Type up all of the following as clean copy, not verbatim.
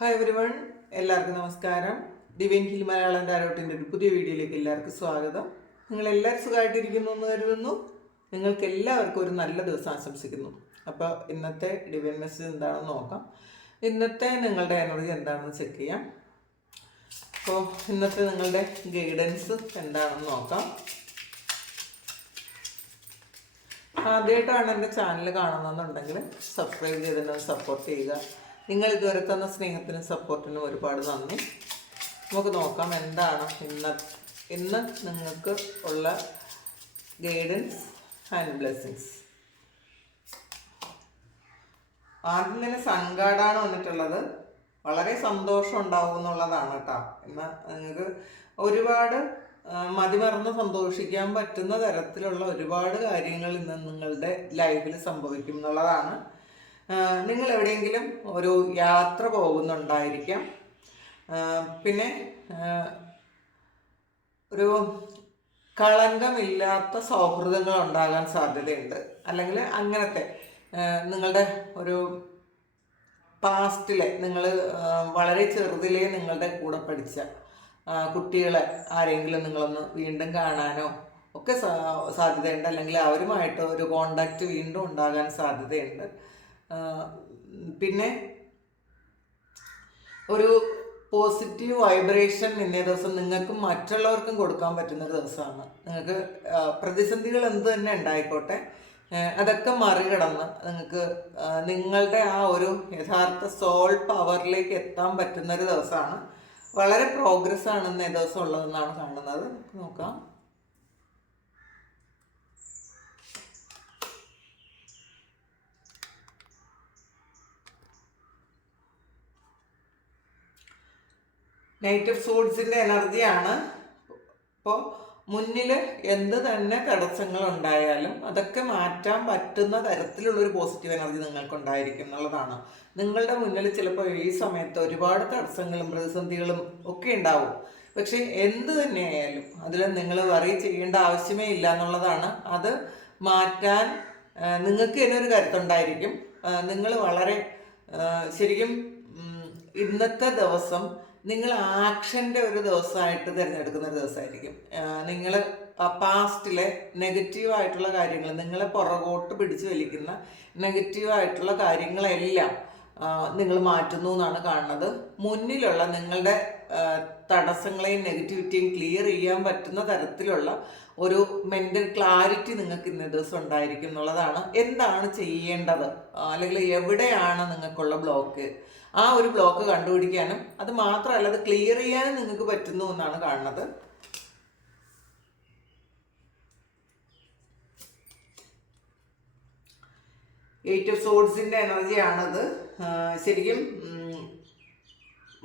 Hi everyone, എല്ലാവർക്കും നമസ്കാരം. Divine hill Malayalam ടാരോട്ടിൻ്റെ ഒരു പുതിയ വീഡിയോയിലേക്ക് എല്ലാവർക്കും സ്വാഗതം. നിങ്ങളെല്ലാവരും സുഖമായിട്ടിരിക്കുന്നു എന്ന് കരുതുന്നു. നിങ്ങൾക്ക് എല്ലാവർക്കും ഒരു നല്ല ദിവസം ആശംസിക്കുന്നു. അപ്പോൾ ഇന്നത്തെ ഡിവൈൻ മെസ്സേജ് എന്താണെന്ന് നോക്കാം. ഇന്നത്തെ നിങ്ങളുടെ എനർജി എന്താണെന്ന് ചെക്ക് ചെയ്യാം. അപ്പോൾ ഇന്നത്തെ നിങ്ങളുടെ ഗൈഡൻസ് എന്താണെന്ന് നോക്കാം. ആദ്യമായിട്ടാണ് എൻ്റെ ചാനൽ കാണുന്നതെന്നുണ്ടെങ്കിൽ സബ്സ്ക്രൈബ് ചെയ്തിട്ട് സപ്പോർട്ട് ചെയ്യുക. നിങ്ങൾ ഇതുവരെ തന്ന സ്നേഹത്തിനും സപ്പോർട്ടിനും ഒരുപാട് നന്ദി. നമുക്ക് നോക്കാം എന്താണ് ഇന്ന് നിങ്ങൾക്ക് ഉള്ള ഗൈഡൻസ് ആൻഡ് ബ്ലെസ്സിങ്സ്. ആദ്യം തന്നെ സങ്കാടാണ് വന്നിട്ടുള്ളത്. വളരെ സന്തോഷം ഉണ്ടാവും എന്നുള്ളതാണ് കേട്ടോ. ഇന്ന് നിങ്ങൾക്ക് ഒരുപാട് മതിമറന്ന് സന്തോഷിക്കാൻ പറ്റുന്ന തരത്തിലുള്ള ഒരുപാട് കാര്യങ്ങൾ ഇന്ന് നിങ്ങളുടെ ലൈഫിൽ സംഭവിക്കും എന്നുള്ളതാണ്. നിങ്ങൾ എവിടെയെങ്കിലും ഒരു യാത്ര പോകുന്നുണ്ടായിരിക്കാം. പിന്നെ ഒരു കളങ്കമില്ലാത്ത സൗഹൃദങ്ങൾ ഉണ്ടാകാൻ സാധ്യതയുണ്ട്. അല്ലെങ്കിൽ അങ്ങനത്തെ നിങ്ങളുടെ ഒരു പാസ്റ്റിലെ നിങ്ങൾ വളരെ ചെറുതിലേ നിങ്ങളുടെ കൂടെ പഠിച്ച കുട്ടികളെ ആരെങ്കിലും നിങ്ങളൊന്ന് വീണ്ടും കാണാനോ ഒക്കെ സാധ്യതയുണ്ട്. അല്ലെങ്കിൽ അവരുമായിട്ട് ഒരു കോണ്ടാക്റ്റ് വീണ്ടും ഉണ്ടാകാൻ സാധ്യതയുണ്ട്. പിന്നെ ഒരു പോസിറ്റീവ് വൈബ്രേഷൻ ഇന്നേ ദിവസം നിങ്ങൾക്കും മറ്റുള്ളവർക്കും കൊടുക്കാൻ പറ്റുന്ന ദിവസമാണ്. നിങ്ങൾക്ക് പ്രതിസന്ധികൾ എന്ത് തന്നെ ഉണ്ടായിക്കോട്ടെ, അതൊക്കെ മറികടന്ന് നിങ്ങൾക്ക് നിങ്ങളുടെ ആ ഒരു യഥാർത്ഥ സോൾ പവറിലേക്ക് എത്താൻ പറ്റുന്നൊരു ദിവസമാണ്. വളരെ പ്രോഗ്രസ് ആണ് ഇന്നേ ദിവസം ഉള്ളതെന്നാണ് കാണുന്നത്. നോക്കാം. നൈറ്റ് ഓഫ് സോഡ്സിൻ്റെ എനർജിയാണ്. അപ്പോൾ മുന്നിൽ എന്ത് തന്നെ തടസ്സങ്ങൾ ഉണ്ടായാലും അതൊക്കെ മാറ്റാൻ പറ്റുന്ന തരത്തിലുള്ളൊരു പോസിറ്റീവ് എനർജി നിങ്ങൾക്കുണ്ടായിരിക്കും എന്നുള്ളതാണ്. നിങ്ങളുടെ മുന്നിൽ ചിലപ്പോൾ ഈ സമയത്ത് ഒരുപാട് തടസ്സങ്ങളും പ്രതിസന്ധികളും ഒക്കെ ഉണ്ടാവും. പക്ഷേ എന്ത് തന്നെയായാലും അതിൽ നിങ്ങൾ വറി ചെയ്യേണ്ട ആവശ്യമേ ഇല്ല എന്നുള്ളതാണ്. അത് മാറ്റാൻ നിങ്ങൾക്ക് തന്നെ ഒരു കരുത്തുണ്ടായിരിക്കും. നിങ്ങൾ വളരെ ശരിക്കും ഇന്നത്തെ ദിവസം നിങ്ങൾ ആക്ഷൻ്റെ ഒരു ദിവസമായിട്ട് തിരഞ്ഞെടുക്കുന്ന ഒരു ദിവസമായിരിക്കും. നിങ്ങൾ പാസ്റ്റിലെ നെഗറ്റീവായിട്ടുള്ള കാര്യങ്ങൾ, നിങ്ങളെ പുറകോട്ട് പിടിച്ചു വലിക്കുന്ന നെഗറ്റീവായിട്ടുള്ള കാര്യങ്ങളെല്ലാം നിങ്ങൾ മാറ്റുന്നു എന്നാണ് കാണുന്നത്. മുന്നിലുള്ള നിങ്ങളുടെ തടസ്സങ്ങളെയും നെഗറ്റിവിറ്റിയും ക്ലിയർ ചെയ്യാൻ പറ്റുന്ന തരത്തിലുള്ള ഒരു മെൻ്റൽ ക്ലാരിറ്റി നിങ്ങൾക്ക് ഇന്നേ ദിവസം ഉണ്ടായിരിക്കും എന്നുള്ളതാണ്. എന്താണ് ചെയ്യേണ്ടത്, അല്ലെങ്കിൽ എവിടെയാണ് നിങ്ങൾക്കുള്ള ബ്ലോക്ക്, ആ ഒരു ബ്ലോക്ക് കണ്ടുപിടിക്കാനും അത് മാത്രമല്ല അത് ക്ലിയർ ചെയ്യാനും നിങ്ങൾക്ക് പറ്റുന്നു എന്നാണ് കാണുന്നത്. എയ്റ്റ് ഓഫ് സോഡ്സിൻ്റെ എനർജിയാണത്. ശരിക്കും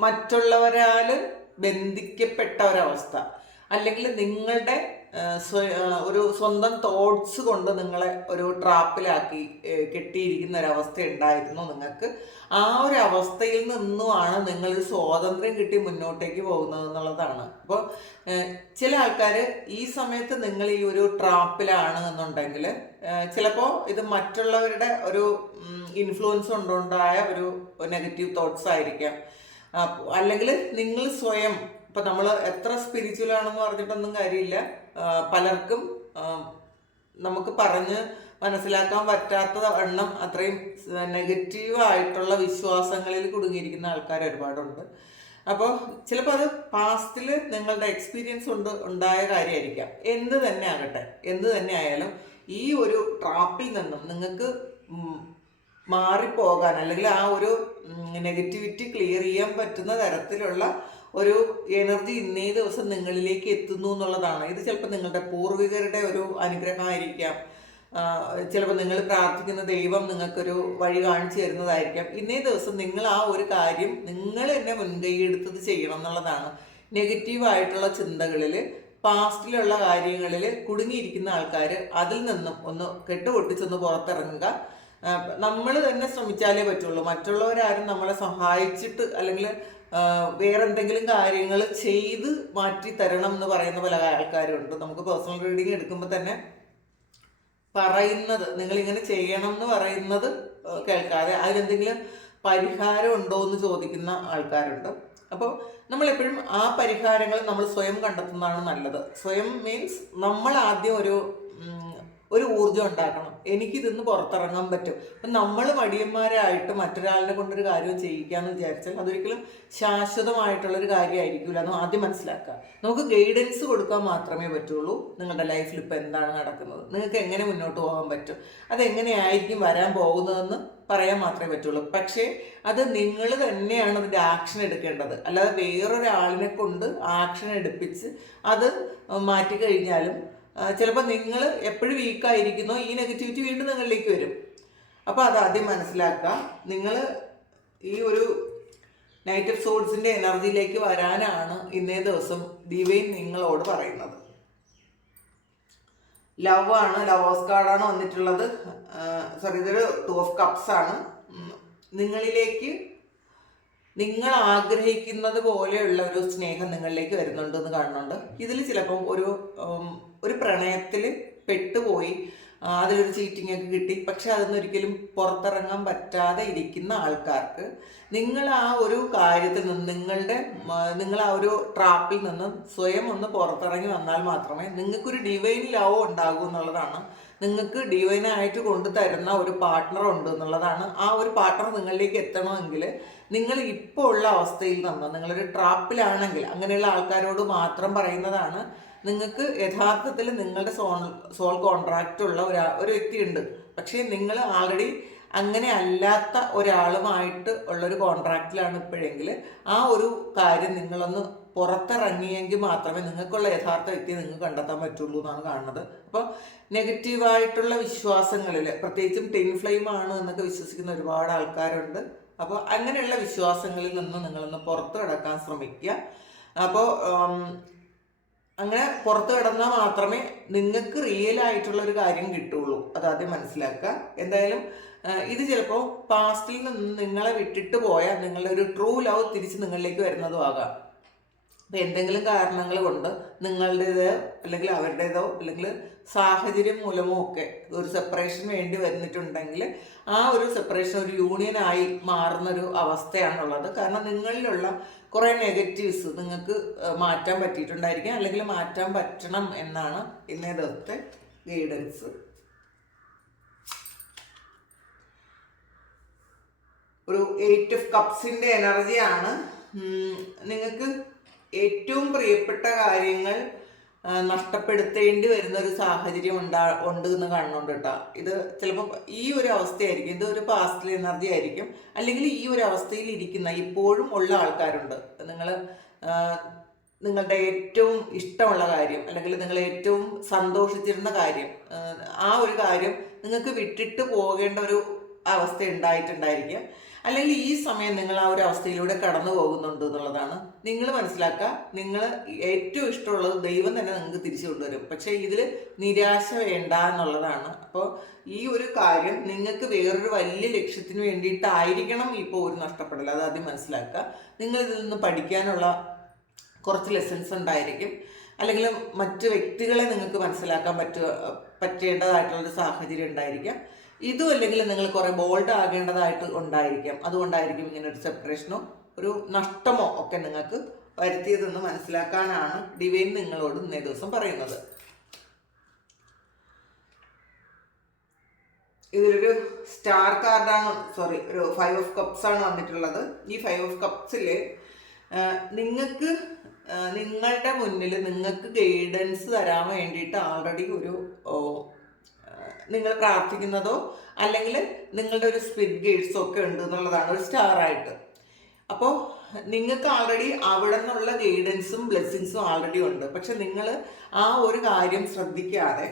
മറ്റുള്ളവരാൽ ബന്ധിക്കപ്പെട്ട ഒരവസ്ഥ, അല്ലെങ്കിൽ നിങ്ങളുടെ ഒരു സ്വന്തം തോട്ട്സ് കൊണ്ട് നിങ്ങളെ ഒരു ട്രാപ്പിലാക്കി കെട്ടിയിരിക്കുന്ന ഒരവസ്ഥ ഉണ്ടായിരുന്നു നിങ്ങൾക്ക്. ആ ഒരു അവസ്ഥയിൽ നിന്നുമാണ് നിങ്ങൾ സ്വാതന്ത്ര്യം കിട്ടി മുന്നോട്ടേക്ക് പോകുന്നത് എന്നുള്ളതാണ്. അപ്പോൾ ചില ആൾക്കാർ ഈ സമയത്ത് നിങ്ങൾ ഈ ഒരു ട്രാപ്പിലാണ് എന്നുണ്ടെങ്കിൽ ചിലപ്പോൾ ഇത് മറ്റുള്ളവരുടെ ഒരു ഇൻഫ്ലുവൻസ് കൊണ്ടുണ്ടായ ഒരു നെഗറ്റീവ് തോട്ട്സ് ആയിരിക്കാം. അല്ലെങ്കിൽ നിങ്ങൾ സ്വയം, ഇപ്പം നമ്മൾ എത്ര സ്പിരിച്വൽ ആണെന്ന് പറഞ്ഞിട്ടൊന്നും കാര്യമില്ല. പലർക്കും നമുക്ക് പറഞ്ഞ് മനസ്സിലാക്കാൻ പറ്റാത്ത എണ്ണം അത്രയും നെഗറ്റീവായിട്ടുള്ള വിശ്വാസങ്ങളിൽ കുടുങ്ങിയിരിക്കുന്ന ആൾക്കാർ ഒരുപാടുണ്ട്. അപ്പോൾ ചിലപ്പോൾ അത് പാസ്റ്റിൽ നിങ്ങളുടെ എക്സ്പീരിയൻസ് ഉണ്ടായ കാര്യമായിരിക്കാം. എന്ത് തന്നെ ആകട്ടെ, എന്ത് തന്നെ ആയാലും ഈ ഒരു ട്രാപ്പിൽ നിന്നും നിങ്ങൾക്ക് മാറിപ്പോകാൻ, അല്ലെങ്കിൽ ആ ഒരു നെഗറ്റിവിറ്റി ക്ലിയർ ചെയ്യാൻ പറ്റുന്ന തരത്തിലുള്ള ഒരു എനർജി ഇന്നേ ദിവസം നിങ്ങളിലേക്ക് എത്തുന്നു എന്നുള്ളതാണ്. ഇത് ചിലപ്പോൾ നിങ്ങളുടെ പൂർവികരുടെ ഒരു അനുഗ്രഹമായിരിക്കാം. ചിലപ്പോൾ നിങ്ങൾ പ്രാർത്ഥിക്കുന്ന ദൈവം നിങ്ങൾക്കൊരു വഴി കാണിച്ചു തരുന്നതായിരിക്കാം. ഇന്നേ ദിവസം നിങ്ങൾ ആ ഒരു കാര്യം നിങ്ങൾ തന്നെ മുൻകൈയെടുത്തത് ചെയ്യണം എന്നുള്ളതാണ്. നെഗറ്റീവായിട്ടുള്ള ചിന്തകളിൽ, പാസ്റ്റിലുള്ള കാര്യങ്ങളിൽ കുടുങ്ങിയിരിക്കുന്ന ആൾക്കാർ അതിൽ നിന്നും ഒന്ന് കെട്ടുപൊട്ടിച്ചൊന്ന് പുറത്തിറങ്ങുക. നമ്മൾ തന്നെ ശ്രമിച്ചാലേ പറ്റുള്ളൂ. മറ്റുള്ളവരാരും നമ്മളെ സഹായിച്ചിട്ട് അല്ലെങ്കിൽ വേറെ എന്തെങ്കിലും കാര്യങ്ങൾ ചെയ്ത് മാറ്റി തരണം എന്ന് പറയുന്ന പല ആൾക്കാരുണ്ട്. നമുക്ക് പേഴ്സണൽ റീഡിങ് എടുക്കുമ്പോൾ തന്നെ പറയുന്നത്, നിങ്ങളിങ്ങനെ ചെയ്യണം എന്ന് പറയുന്നത് കേൾക്കാതെ അതിലെന്തെങ്കിലും പരിഹാരം ഉണ്ടോ എന്ന് ചോദിക്കുന്ന ആൾക്കാരുണ്ട്. അപ്പോൾ നമ്മളെപ്പോഴും ആ പരിഹാരങ്ങൾ നമ്മൾ സ്വയം കണ്ടെത്തുന്നതാണ് നല്ലത്. സ്വയം മീൻസ് നമ്മൾ ആദ്യം ഒരു ഊർജ്ജം ഉണ്ടാക്കണം. എനിക്കിതിന്ന് പുറത്തിറങ്ങാൻ പറ്റും. അപ്പം നമ്മൾ മടിയന്മാരായിട്ട് മറ്റൊരാളിനെ കൊണ്ടൊരു കാര്യം ചെയ്യിക്കാമെന്ന് വിചാരിച്ചാൽ അതൊരിക്കലും ശാശ്വതമായിട്ടുള്ളൊരു കാര്യമായിരിക്കില്ല എന്ന് ആദ്യം മനസ്സിലാക്കുക. നമുക്ക് ഗൈഡൻസ് കൊടുക്കാൻ മാത്രമേ പറ്റുള്ളൂ. നിങ്ങളുടെ ലൈഫിൽ ഇപ്പോൾ എന്താണ് നടക്കുന്നത്, നിങ്ങൾക്ക് എങ്ങനെ മുന്നോട്ട് പോകാൻ പറ്റും, അതെങ്ങനെയായിരിക്കും വരാൻ പോകുന്നതെന്ന് പറയാൻ മാത്രമേ പറ്റുള്ളൂ. പക്ഷേ അത് നിങ്ങൾ തന്നെയാണ് അതിൻ്റെ ആക്ഷൻ എടുക്കേണ്ടത്. അല്ലാതെ വേറൊരാളിനെ കൊണ്ട് ആക്ഷൻ എടുപ്പിച്ച് അത് മാറ്റിക്കഴിഞ്ഞാലും ചിലപ്പോൾ നിങ്ങൾ എപ്പോഴും വീക്കായിരിക്കുന്നോ ഈ നെഗറ്റിവിറ്റി വീണ്ടും നിങ്ങളിലേക്ക് വരും. അപ്പോൾ അത് ആദ്യം മനസ്സിലാക്കുക. നിങ്ങൾ ഈ ഒരു നൈറ്റ് ഓഫ് സോൾസിൻ്റെ എനർജിയിലേക്ക് വരാനാണ് ഇന്നേ ദിവസം ഡിവൈൻ നിങ്ങളോട് പറയുന്നത്. ലവ് ആണ്, ലവേഴ്സ് കാർഡാണ് വന്നിട്ടുള്ളത്. ഇതൊരു 2 ഓഫ് കപ്സ് ആണ്. നിങ്ങളിലേക്ക് നിങ്ങൾ ആഗ്രഹിക്കുന്നത് പോലെയുള്ള ഒരു സ്നേഹം നിങ്ങളിലേക്ക് വരുന്നുണ്ടെന്ന് കാണുന്നുണ്ട്. ഇതിൽ ചിലപ്പം ഒരു പ്രണയത്തിൽ പെട്ടുപോയി, അതിലൊരു ചീറ്റിംഗ് ഒക്കെ കിട്ടി, പക്ഷെ അതൊന്നും ഒരിക്കലും പുറത്തിറങ്ങാൻ പറ്റാതെ ഇരിക്കുന്ന ആൾക്കാർക്ക് നിങ്ങൾ ആ ഒരു കാര്യത്തിൽ നിന്ന് നിങ്ങൾ ആ ഒരു ട്രാപ്പിൽ നിന്ന് സ്വയം ഒന്ന് പുറത്തിറങ്ങി വന്നാൽ മാത്രമേ നിങ്ങൾക്കൊരു ഡിവൈൻ ലവ് ഉണ്ടാകൂ എന്നുള്ളതാണ്. നിങ്ങൾക്ക് ഡിവൈനായിട്ട് കൊണ്ടുതരുന്ന ഒരു പാർട്ട്ണർ ഉണ്ട് എന്നുള്ളതാണ്. ആ ഒരു പാർട്ട്ണർ നിങ്ങളിലേക്ക് എത്തണമെങ്കിൽ നിങ്ങൾ ഇപ്പോൾ ഉള്ള അവസ്ഥയിൽ നിന്ന്, നിങ്ങളൊരു ട്രാപ്പിലാണെങ്കിൽ അങ്ങനെയുള്ള ആൾക്കാരോട് മാത്രം പറയുന്നതാണ്. നിങ്ങൾക്ക് യഥാർത്ഥത്തിൽ നിങ്ങളുടെ സോൾ കോൺട്രാക്റ്റ് ഉള്ള ഒരു വ്യക്തിയുണ്ട്. പക്ഷേ നിങ്ങൾ ആൾറെഡി അങ്ങനെ അല്ലാത്ത ഒരാളുമായിട്ട് ഉള്ളൊരു കോൺട്രാക്റ്റിലാണ് ഇപ്പോഴെങ്കിൽ ആ ഒരു കാര്യം നിങ്ങളൊന്ന് പുറത്തിറങ്ങിയെങ്കിൽ മാത്രമേ നിങ്ങൾക്കുള്ള യഥാർത്ഥ വ്യക്തിയെ നിങ്ങൾക്ക് കണ്ടെത്താൻ പറ്റുള്ളൂ എന്നാണ് കാണുന്നത്. അപ്പോൾ നെഗറ്റീവായിട്ടുള്ള വിശ്വാസങ്ങളിൽ, പ്രത്യേകിച്ചും ടിൻ ഫ്ലെയിം ആണ് എന്നൊക്കെ വിശ്വസിക്കുന്ന ഒരുപാട് ആൾക്കാരുണ്ട്. അപ്പോൾ അങ്ങനെയുള്ള വിശ്വാസങ്ങളിൽ നിന്ന് നിങ്ങളൊന്ന് പുറത്ത് കിടക്കാൻ ശ്രമിക്കുക. അപ്പോൾ അങ്ങനെ പുറത്ത് കിടന്നാൽ മാത്രമേ നിങ്ങൾക്ക് റിയൽ ആയിട്ടുള്ള ഒരു കാര്യം കിട്ടുള്ളൂ. അതാദ്യം മനസ്സിലാക്കുക. എന്തായാലും ഇത് ചിലപ്പോൾ പാസ്റ്റിൽ നിന്ന് നിങ്ങളെ വിട്ടിട്ട് പോയാൽ നിങ്ങളുടെ ഒരു ട്രൂ ലവ് തിരിച്ച് നിങ്ങളിലേക്ക് വരുന്നതും ആകാം. അപ്പം എന്തെങ്കിലും കാരണങ്ങൾ കൊണ്ട് നിങ്ങളുടേതോ അല്ലെങ്കിൽ അവരുടേതോ അല്ലെങ്കിൽ സാഹചര്യം മൂലമോ ഒക്കെ ഒരു സെപ്പറേഷൻ വേണ്ടി വന്നിട്ടുണ്ടെങ്കിൽ ആ ഒരു സെപ്പറേഷൻ ഒരു യൂണിയനായി മാറുന്നൊരു അവസ്ഥയാണുള്ളത്. കാരണം നിങ്ങളിലുള്ള കുറേ നെഗറ്റീവ്സ് നിങ്ങൾക്ക് മാറ്റാൻ പറ്റിയിട്ടുണ്ടായിരിക്കാം, അല്ലെങ്കിൽ മാറ്റാൻ പറ്റണം എന്നാണ് ഇന്നേ ദിവസത്തെ ഗൈഡൻസ്. ഒരു 8 ഓഫ് കപ്സിൻ്റെ എനർജിയാണ്. നിങ്ങൾക്ക് ഏറ്റവും പ്രിയപ്പെട്ട കാര്യങ്ങൾ നഷ്ടപ്പെടുത്തേണ്ടി വരുന്ന ഒരു സാഹചര്യം ഉണ്ട് എന്ന് കാണുന്നുണ്ട് കേട്ടോ. ഇത് ചിലപ്പോൾ ഈ ഒരു അവസ്ഥയായിരിക്കും, ഇത് ഒരു പാസ്റ്റൽ എനർജി ആയിരിക്കും. അല്ലെങ്കിൽ ഈ ഒരു അവസ്ഥയിൽ ഇരിക്കുന്ന ഇപ്പോഴും ഉള്ള ആൾക്കാരുണ്ട്. നിങ്ങളുടെ ഏറ്റവും ഇഷ്ടമുള്ള കാര്യം അല്ലെങ്കിൽ നിങ്ങൾ ഏറ്റവും സന്തോഷിച്ചിരുന്ന കാര്യം, ആ ഒരു കാര്യം നിങ്ങൾക്ക് വിട്ടിട്ട് പോകേണ്ട ഒരു അവസ്ഥ ഉണ്ടായിട്ടുണ്ടായിരിക്കും. അല്ലെങ്കിൽ ഈ സമയം നിങ്ങൾ ആ ഒരു അവസ്ഥയിലൂടെ കടന്നു പോകുന്നുണ്ട് എന്നുള്ളതാണ്. നിങ്ങൾ മനസ്സിലാക്കുക, നിങ്ങൾ ഏറ്റവും ഇഷ്ടമുള്ളത് ദൈവം തന്നെ നിങ്ങൾക്ക് തിരിച്ചു കൊണ്ടുവരും. പക്ഷേ ഇതിൽ നിരാശ വേണ്ട എന്നുള്ളതാണ്. അപ്പോൾ ഈ ഒരു കാര്യം നിങ്ങൾക്ക് വേറൊരു വലിയ ലക്ഷ്യത്തിന് വേണ്ടിയിട്ടായിരിക്കണം ഇപ്പോൾ ഒരു നഷ്ടപ്പെടൽ. അത് ആദ്യം മനസ്സിലാക്കുക. നിങ്ങൾ ഇതിൽ നിന്ന് പഠിക്കാനുള്ള കുറച്ച് ലെസൺസ് ഉണ്ടായിരിക്കും. അല്ലെങ്കിൽ മറ്റ് വ്യക്തികളെ നിങ്ങൾക്ക് മനസ്സിലാക്കാൻ പറ്റേണ്ടതായിട്ടുള്ളൊരു സാഹചര്യം ഉണ്ടായിരിക്കാം. ഇതും അല്ലെങ്കിൽ നിങ്ങൾ കുറേ ബോൾഡ് ആകേണ്ടതായിട്ട് ഉണ്ടായിരിക്കാം. അതുകൊണ്ടായിരിക്കും ഇങ്ങനെ ഒരു സെപ്പറേഷനോ ഒരു നഷ്ടമോ ഒക്കെ നിങ്ങൾക്ക് വരുത്തിയതെന്ന് മനസ്സിലാക്കാനാണ് ഡിവൈൻ നിങ്ങളോട് ഇന്നേ ദിവസം പറയുന്നത്. ഇതിലൊരു സ്റ്റാർ കാർഡാണ്, ഒരു 5 ഓഫ് കപ്സ് ആണ് വന്നിട്ടുള്ളത്. ഈ 5 ഓഫ് കപ്സിൽ നിങ്ങൾക്ക് നിങ്ങളുടെ മുന്നിൽ നിങ്ങൾക്ക് ഗൈഡൻസ് തരാൻ വേണ്ടിയിട്ട് ആൾറെഡി നിങ്ങൾ പ്രാർത്ഥിക്കുന്നതോ അല്ലെങ്കിൽ നിങ്ങളുടെ ഒരു സ്പിരിറ്റ് ഗൈഡ്സോ ഒക്കെ ഉണ്ട് എന്നുള്ളതാണ് ഒരു സ്റ്റാറായിട്ട്. അപ്പോൾ നിങ്ങൾക്ക് ആൾറെഡി അവിടെ നിന്നുള്ള ഗൈഡൻസും ബ്ലെസ്സിങ്സും ആൾറെഡി ഉണ്ട്. പക്ഷെ നിങ്ങൾ ആ ഒരു കാര്യം ശ്രദ്ധിക്കാതെ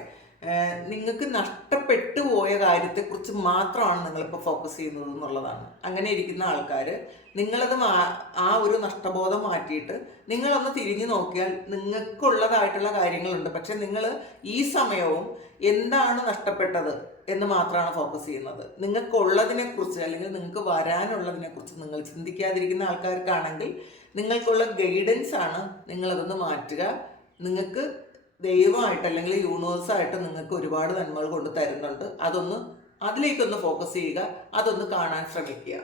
നിങ്ങൾക്ക് നഷ്ടപ്പെട്ടു പോയ കാര്യത്തെക്കുറിച്ച് മാത്രമാണ് നിങ്ങളിപ്പോൾ ഫോക്കസ് ചെയ്യുന്നത് എന്നുള്ളതാണ്. അങ്ങനെ ഇരിക്കുന്ന ആൾക്കാർ നിങ്ങളത് ആ ഒരു നഷ്ടബോധം മാറ്റിയിട്ട് നിങ്ങളൊന്ന് തിരിഞ്ഞു നോക്കിയാൽ നിങ്ങൾക്കുള്ളതായിട്ടുള്ള കാര്യങ്ങളുണ്ട്. പക്ഷെ നിങ്ങൾ ഈ സമയവും എന്താണ് നഷ്ടപ്പെട്ടത് എന്ന് മാത്രമാണ് ഫോക്കസ് ചെയ്യുന്നത്. നിങ്ങൾക്കുള്ളതിനെക്കുറിച്ച് അല്ലെങ്കിൽ നിങ്ങൾക്ക് വരാനുള്ളതിനെക്കുറിച്ച് നിങ്ങൾ ചിന്തിക്കാതിരിക്കുന്ന ആൾക്കാർക്കാണെങ്കിൽ നിങ്ങൾക്കുള്ള ഗൈഡൻസ് ആണ് നിങ്ങളതൊന്ന് മാറ്റുക. നിങ്ങൾക്ക് ദൈവമായിട്ട് അല്ലെങ്കിൽ യൂണിവേഴ്സായിട്ട് നിങ്ങൾക്ക് ഒരുപാട് നന്മകൾ കൊണ്ട് തരുന്നുണ്ട്. അതിലേക്കൊന്ന് ഫോക്കസ് ചെയ്യുക, അതൊന്ന് കാണാൻ ശ്രമിക്കുക.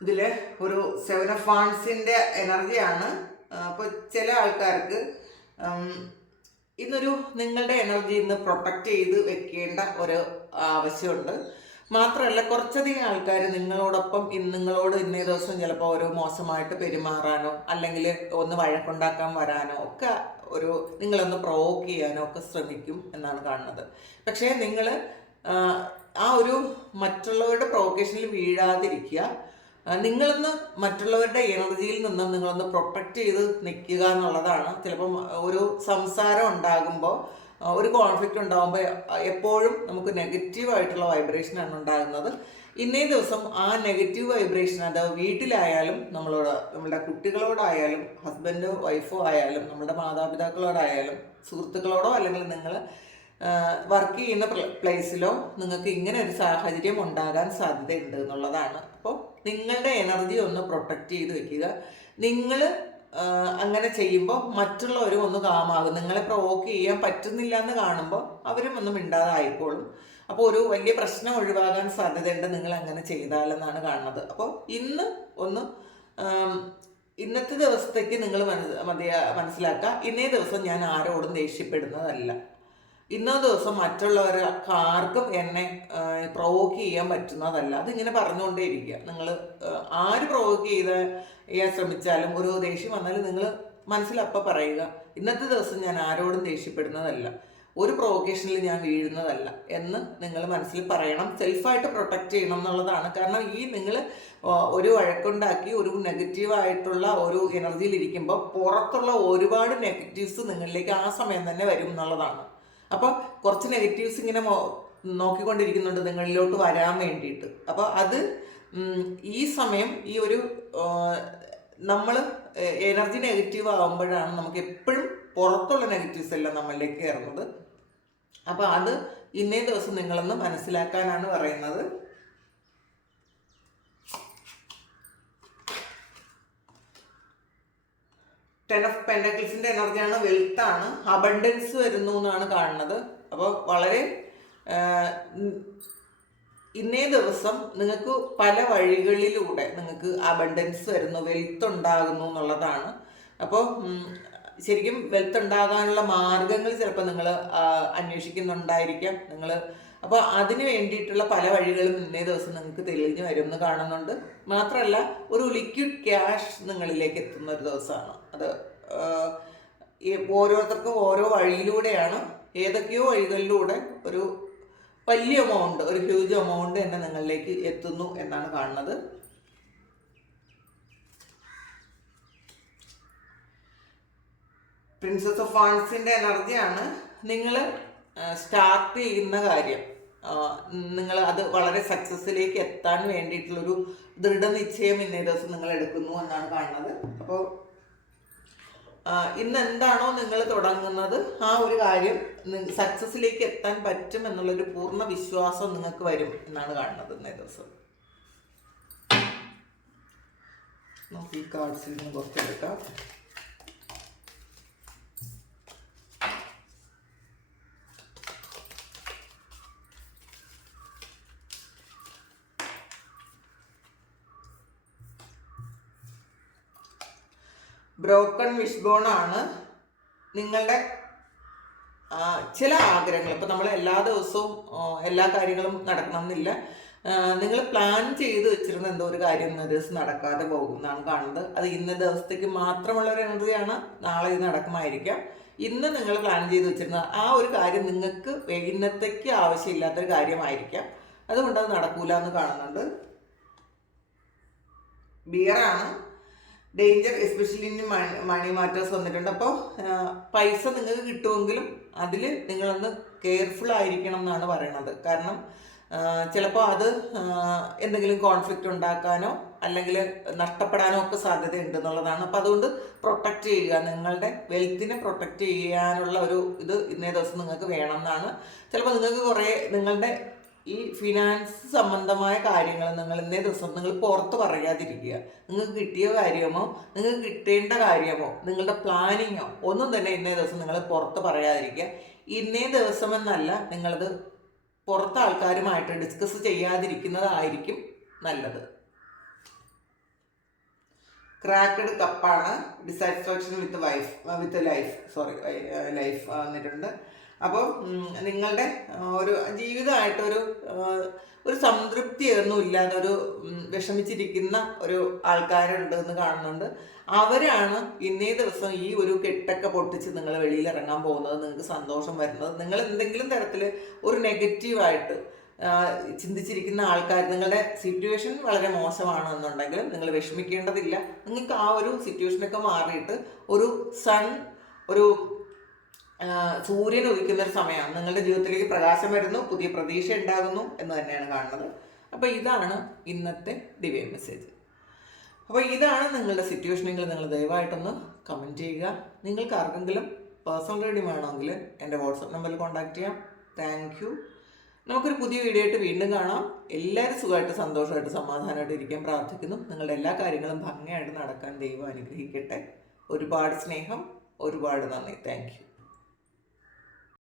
ഇതിൽ ഒരു 7 of Wands-ന്റെ എനർജിയാണ്. അപ്പോൾ ചില ആൾക്കാർക്ക് ഇന്നൊരു നിങ്ങളുടെ എനർജി ഇന്ന് പ്രൊട്ടക്റ്റ് ചെയ്ത് വെക്കേണ്ട ഒരു ആവശ്യമുണ്ട്. മാത്രമല്ല കുറച്ചധികം ആൾക്കാർ നിങ്ങളോടൊപ്പം നിങ്ങളോട് ഇന്നേ ദിവസം ചിലപ്പോൾ ഒരു മോശമായിട്ട് പെരുമാറാനോ അല്ലെങ്കിൽ ഒന്ന് വഴക്കുണ്ടാക്കാൻ വരാനോ ഒക്കെ നിങ്ങളൊന്ന് പ്രൊവോക്ക് ചെയ്യാനോ ഒക്കെ ശ്രമിക്കും എന്നാണ് കാണുന്നത്. പക്ഷേ നിങ്ങൾ ആ ഒരു മറ്റുള്ളവരുടെ പ്രൊവോക്കേഷനിൽ വീഴാതിരിക്കുക. നിങ്ങളൊന്ന് മറ്റുള്ളവരുടെ എനർജിയിൽ നിന്നും നിങ്ങളൊന്ന് പ്രൊട്ടക്റ്റ് ചെയ്ത് നിൽക്കുക എന്നുള്ളതാണ്. ചിലപ്പം ഒരു സംസാരം ഉണ്ടാകുമ്പോൾ ഒരു കോൺഫ്ലിക്റ്റ് ഉണ്ടാകുമ്പോൾ എപ്പോഴും നമുക്ക് നെഗറ്റീവായിട്ടുള്ള വൈബ്രേഷനാണ് ഉണ്ടാകുന്നത്. ഇന്നേ ദിവസം ആ നെഗറ്റീവ് വൈബ്രേഷൻ അത് വീട്ടിലായാലും നമ്മളുടെ കുട്ടികളോടായാലും ഹസ്ബൻഡോ വൈഫോ ആയാലും നമ്മുടെ മാതാപിതാക്കളോടായാലും സുഹൃത്തുക്കളോടോ അല്ലെങ്കിൽ നിങ്ങൾ വർക്ക് ചെയ്യുന്ന പ്ലേസിലോ നിങ്ങൾക്ക് ഇങ്ങനെ ഒരു സാഹചര്യം ഉണ്ടാകാൻ സാധ്യതയുണ്ട് എന്നുള്ളതാണ്. അപ്പോൾ നിങ്ങളുടെ എനർജി ഒന്ന് പ്രൊട്ടക്റ്റ് ചെയ്ത് വെക്കുക. നിങ്ങൾ അങ്ങനെ ചെയ്യുമ്പോൾ മറ്റുള്ളവരും ഒന്ന് കാമാകും. നിങ്ങളെ പ്രൊവോക്ക് ചെയ്യാൻ പറ്റുന്നില്ല എന്ന് കാണുമ്പോൾ അവരും ഒന്നും മിണ്ടാതായിക്കോളും. അപ്പോൾ ഒരു വലിയ പ്രശ്നം ഒഴിവാകാൻ സാധ്യതയുണ്ട് നിങ്ങൾ അങ്ങനെ ചെയ്താലെന്നാണ് കാണുന്നത്. അപ്പോൾ ഇന്നത്തെ ദിവസത്തേക്ക് നിങ്ങൾ മനസ്സിലാക്കുക, ഇന്നേ ദിവസം ഞാൻ ആരോടും ദേഷ്യപ്പെടുന്നതല്ല. ഇന്നത്തെ ദിവസം ആർക്കും എന്നെ പ്രൊവോക്ക് ചെയ്യാൻ പറ്റുന്നതല്ല. അതിങ്ങനെ പറഞ്ഞുകൊണ്ടേ ഇരിക്കുക. നിങ്ങൾ ആര് പ്രൊവോക്ക് ചെയ്യാൻ ശ്രമിച്ചാലും ഒരു ദേഷ്യം വന്നാലും നിങ്ങൾ മനസ്സിലപ്പം പറയുക, ഇന്നത്തെ ദിവസം ഞാൻ ആരോടും ദേഷ്യപ്പെടുന്നതല്ല, ഒരു പ്രൊവോക്കേഷനിൽ ഞാൻ വീഴുന്നതല്ല എന്ന് നിങ്ങൾ മനസ്സിൽ പറയണം. സെൽഫായിട്ട് പ്രൊട്ടക്റ്റ് ചെയ്യണം എന്നുള്ളതാണ്. കാരണം നിങ്ങൾ ഒരു വഴക്കുണ്ടാക്കി ഒരു നെഗറ്റീവായിട്ടുള്ള ഒരു എനർജിയിൽ ഇരിക്കുമ്പോൾ പുറത്തുള്ള ഒരുപാട് നെഗറ്റീവ്സ് നിങ്ങളിലേക്ക് ആ സമയം തന്നെ വരും എന്നുള്ളതാണ്. അപ്പോൾ കുറച്ച് നെഗറ്റീവ്സ് ഇങ്ങനെ നോക്കിക്കൊണ്ടിരിക്കുന്നുണ്ട് നിങ്ങളിലോട്ട് വരാൻ വേണ്ടിയിട്ട്. അപ്പോൾ അത് ഈ സമയം ഈ ഒരു നമ്മൾ എനർജി നെഗറ്റീവ് ആകുമ്പോഴാണ് നമുക്ക് എപ്പോഴും പുറത്തുള്ള നെഗറ്റീവ്സ് എല്ലാം നമ്മളിലേക്ക് കയറുന്നത്. അപ്പോൾ അത് ഇന്നേ ദിവസം നിങ്ങളൊന്ന് മനസ്സിലാക്കാനാണ് പറയുന്നത്. Ten of Pentacles-ന്റെ എനർജിയാണ്, വെൽത്താണ്, അബണ്ടൻസ് വരുന്നു എന്നാണ് കാണുന്നത്. അപ്പോൾ വളരെ ഇന്നേ ദിവസം നിങ്ങൾക്ക് പല വഴികളിലൂടെ നിങ്ങൾക്ക് അബണ്ടൻസ് വരുന്നു, വെൽത്ത് ഉണ്ടാകുന്നു എന്നുള്ളതാണ്. അപ്പോൾ ശരിക്കും വെൽത്ത് ഉണ്ടാകാനുള്ള മാർഗങ്ങൾ ചിലപ്പോൾ നിങ്ങൾ അന്വേഷിക്കുന്നുണ്ടായിരിക്കാം. അപ്പോൾ അതിന് വേണ്ടിയിട്ടുള്ള പല വഴികളും ഇന്നേ ദിവസം നിങ്ങൾക്ക് തെളിഞ്ഞു വരുമെന്ന് കാണുന്നുണ്ട്. മാത്രമല്ല ഒരു ലിക്വിഡ് ക്യാഷ് നിങ്ങളിലേക്ക് എത്തുന്ന ഒരു ദിവസമാണ്. അത് ഓരോരുത്തർക്കും ഓരോ വഴിയിലൂടെയാണ്, ഏതൊക്കെയോ വഴികളിലൂടെ ഒരു വലിയ എമൗണ്ട്, ഒരു ഹ്യൂജ് എമൗണ്ട് തന്നെ നിങ്ങളിലേക്ക് എത്തുന്നു എന്നാണ് കാണുന്നത്. പ്രിൻസസ് ഓഫ് വാൻസിൻ്റെ എനർജിയാണ്. നിങ്ങൾ സ്റ്റാർട്ട് ചെയ്യുന്ന കാര്യം നിങ്ങൾ അത് വളരെ സക്സസ്സിലേക്ക് എത്താൻ വേണ്ടിയിട്ടുള്ളൊരു ദൃഢനിശ്ചയം ഇന്നേ ദിവസം നിങ്ങൾ എടുക്കുന്നു എന്നാണ് കാണുന്നത്. അപ്പോൾ ഇന്ന് എന്താണോ നിങ്ങൾ തുടങ്ങുന്നത് ആ ഒരു കാര്യം സക്സസ്സിലേക്ക് എത്താൻ പറ്റും എന്നുള്ളൊരു പൂർണ്ണ വിശ്വാസം നിങ്ങൾക്ക് വരും എന്നാണ് കാണുന്നത് ഇന്നേ ദിവസം. നമുക്ക് ഈ കാർഡ്സിൽ നിന്ന് കുറച്ചെടുക്കാം. ബ്രോക്കൺ വിഷ് ബോൺ ആണ്. നിങ്ങളുടെ ചില ആഗ്രഹങ്ങൾ, ഇപ്പം നമ്മൾ എല്ലാ ദിവസവും എല്ലാ കാര്യങ്ങളും നടക്കണം എന്നില്ല. നിങ്ങൾ പ്ലാൻ ചെയ്ത് വെച്ചിരുന്ന എന്തോ ഒരു കാര്യം ഇന്ന ദിവസം നടക്കാതെ പോകും എന്നാണ് കാണുന്നത്. അത് ഇന്ന ദിവസത്തേക്ക് മാത്രമുള്ള ഒരു എനർജിയാണ്. നാളെ ഇത് നടക്കുമായിരിക്കാം. ഇന്ന് നിങ്ങൾ പ്ലാൻ ചെയ്ത് വെച്ചിരുന്ന ആ ഒരു കാര്യം നിങ്ങൾക്ക് ഇന്നത്തേക്ക് ആവശ്യമില്ലാത്തൊരു കാര്യമായിരിക്കാം. അതുകൊണ്ട് അത് നടക്കൂല എന്ന് കാണുന്നുണ്ട്. ബിയറാണ്. ഡേഞ്ചർ എസ്പെഷ്യലി ഇനി മണി മാറ്റേഴ്സ് വന്നിട്ടുണ്ട്. അപ്പോൾ പൈസ നിങ്ങൾക്ക് കിട്ടുമെങ്കിലും അതിൽ നിങ്ങളൊന്ന് കെയർഫുൾ ആയിരിക്കണം എന്നാണ് പറയണത്. കാരണം ചിലപ്പോൾ അത് എന്തെങ്കിലും കോൺഫ്ലിക്റ്റ് ഉണ്ടാക്കാനോ അല്ലെങ്കിൽ നഷ്ടപ്പെടാനോ ഒക്കെ സാധ്യതയുണ്ട് എന്നുള്ളതാണ്. അപ്പോൾ അതുകൊണ്ട് പ്രൊട്ടക്റ്റ് ചെയ്യുക, നിങ്ങളുടെ വെൽത്തിനെ പ്രൊട്ടക്റ്റ് ചെയ്യാനുള്ള ഒരു ഇത് ഇന്നേ ദിവസം നിങ്ങൾക്ക് വേണമെന്നാണ്. ചിലപ്പോൾ നിങ്ങൾക്ക് നിങ്ങളുടെ ഈ ഫിനാൻസ് സംബന്ധമായ കാര്യങ്ങൾ നിങ്ങൾ ഇന്നേ ദിവസം നിങ്ങൾ പുറത്ത് പറയാതിരിക്കുക. നിങ്ങൾക്ക് കിട്ടിയ കാര്യമോ നിങ്ങൾക്ക് കിട്ടേണ്ട കാര്യമോ നിങ്ങളുടെ പ്ലാനിങ്ങോ ഒന്നും തന്നെ ഇന്നേ ദിവസം നിങ്ങൾ പുറത്ത് പറയാതിരിക്കുക. ഇന്നേ ദിവസമെന്നല്ല, നിങ്ങളത് പുറത്ത് ആൾക്കാരുമായിട്ട് ഡിസ്കസ് ചെയ്യാതിരിക്കുന്നതായിരിക്കും നല്ലത്. ക്രാക്കഡ് കപ്പാണ്. ഡിസാറ്റിസ്ഫാക്ഷൻ വിത്ത് ലൈഫ് വന്നിട്ടുണ്ട്. അപ്പോൾ നിങ്ങളുടെ ഒരു ജീവിതമായിട്ടൊരു ഒരു സംതൃപ്തിയൊന്നും ഇല്ലാതെ ഒരു വിഷമിച്ചിരിക്കുന്ന ഒരു ആൾക്കാരുണ്ട് എന്ന് കാണുന്നുണ്ട്. അവരാണ് ഇന്നേ ദിവസം ഈ ഒരു കെട്ടൊക്കെ പൊട്ടിച്ച് നിങ്ങൾ വെളിയിൽ ഇറങ്ങാൻ പോകുന്നത്, നിങ്ങൾക്ക് സന്തോഷം വരുന്നത്. നിങ്ങൾ എന്തെങ്കിലും തരത്തിൽ ഒരു നെഗറ്റീവായിട്ട് ചിന്തിച്ചിരിക്കുന്ന ആൾക്കാർ, നിങ്ങളുടെ സിറ്റുവേഷൻ വളരെ മോശമാണ് എന്നുണ്ടെങ്കിൽ നിങ്ങൾ വിഷമിക്കേണ്ടതില്ല. നിങ്ങൾക്ക് ആ ഒരു സിറ്റുവേഷനൊക്കെ മാറിയിട്ട് ഒരു സൂര്യൻ ഉദിക്കുന്ന ഒരു സമയമാണ്. നിങ്ങളുടെ ജീവിതത്തിലേക്ക് പ്രകാശം വരുന്നു, പുതിയ പ്രതീക്ഷ ഉണ്ടാകുന്നു എന്ന് തന്നെയാണ് കാണുന്നത്. അപ്പോൾ ഇതാണ് ഇന്നത്തെ ഡിവൈൻ മെസ്സേജ്. അപ്പോൾ ഇതാണ് നിങ്ങളുടെ സിറ്റുവേഷനെങ്കിൽ നിങ്ങൾ ദയവായിട്ടൊന്ന് കമൻറ്റ് ചെയ്യുക. നിങ്ങൾക്ക് ആർക്കെങ്കിലും പേഴ്സണൽ റീഡിംഗ് വേണമെങ്കിൽ എൻ്റെ വാട്സപ്പ് നമ്പറിൽ കോൺടാക്റ്റ് ചെയ്യാം. Thank you. നമുക്കൊരു പുതിയ വീഡിയോ ആയിട്ട് വീണ്ടും കാണാം. എല്ലാവരും സുഖമായിട്ട് സന്തോഷമായിട്ട് സമാധാനമായിട്ട് ഇരിക്കാൻ പ്രാർത്ഥിക്കുന്നു. നിങ്ങളുടെ എല്ലാ കാര്യങ്ങളും ഭംഗിയായിട്ട് നടക്കാൻ ദൈവം അനുഗ്രഹിക്കട്ടെ. ഒരുപാട് സ്നേഹം, ഒരുപാട് നന്ദി. Thank you.